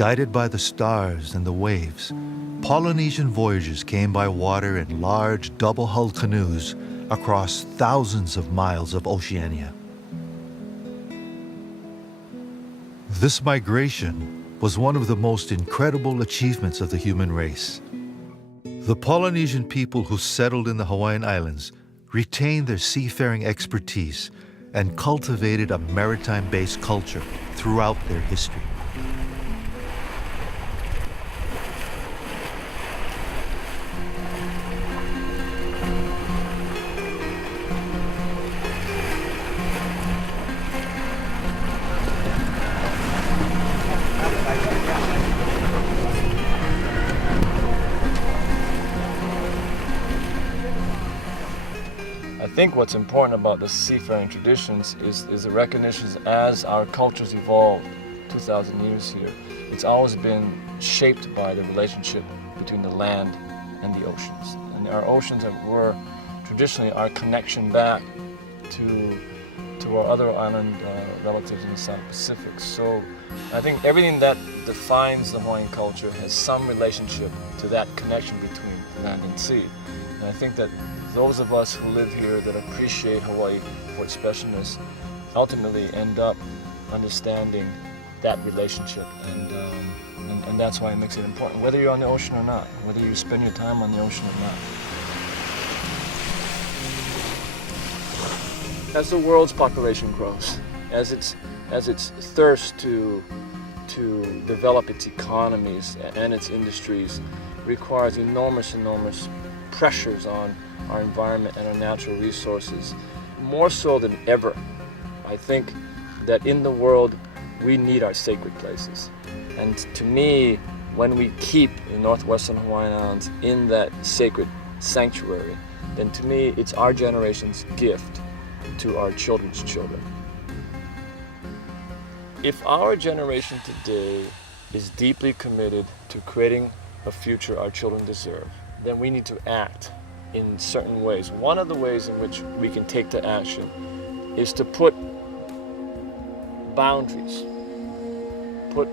Guided by the stars and the waves, Polynesian voyagers came by water in large double-hulled canoes across thousands of miles of Oceania. This migration was one of the most incredible achievements of the human race. The Polynesian people who settled in the Hawaiian Islands retained their seafaring expertise and cultivated a maritime-based culture throughout their history. I think what's important about the seafaring traditions is the recognition as our cultures evolved 2,000 years here. It's always been shaped by the relationship between the land and the oceans. And our oceans were traditionally our connection back to our other island relatives in the South Pacific. So I think everything that defines the Hawaiian culture has some relationship to that connection between land and sea. And I think that those of us who live here that appreciate Hawaii for its specialness ultimately end up understanding that relationship, and that's why it makes it important, whether you're on the ocean or not, whether you spend your time on the ocean or not. As the world's population grows, as its thirst to develop its economies and its industries requires enormous pressures on our environment and our natural resources, more so than ever, I think that in the world we need our sacred places. And to me, when we keep the Northwestern Hawaiian Islands in that sacred sanctuary, then to me it's our generation's gift to our children's children. If our generation today is deeply committed to creating a future our children deserve, then we need to act in certain ways. One of the ways in which we can take to action is to put boundaries, put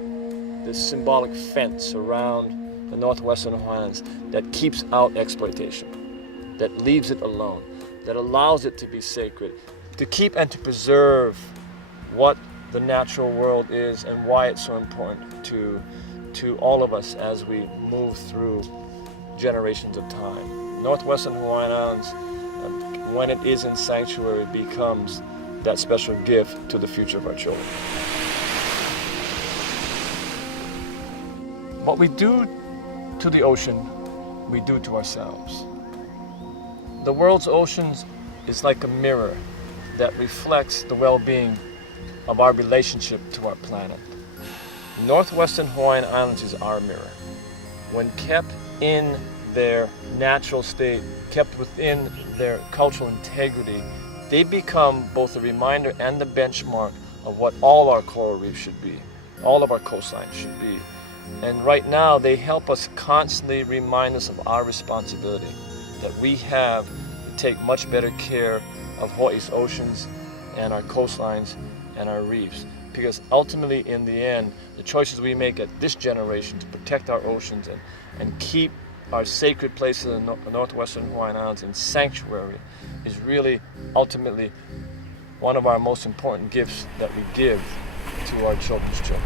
this symbolic fence around the Northwestern Hawaiian Islands that keeps out exploitation, that leaves it alone, that allows it to be sacred, to keep and to preserve what the natural world is and why it's so important to all of us as we move through generations of time. Northwestern Hawaiian Islands, when it is in sanctuary, becomes that special gift to the future of our children. What we do to the ocean, we do to ourselves. The world's oceans is like a mirror that reflects the well-being of our relationship to our planet. Northwestern Hawaiian Islands is our mirror. When kept in their natural state, kept within their cultural integrity, they become both a reminder and the benchmark of what all our coral reefs should be, all of our coastlines should be. And right now, they help us constantly remind us of our responsibility, that we have to take much better care of Hawaii's oceans and our coastlines and our reefs. Because ultimately, in the end, the choices we make at this generation to protect our oceans and keep our sacred places in the Northwestern Hawaiian Islands in sanctuary is really ultimately one of our most important gifts that we give to our children's children.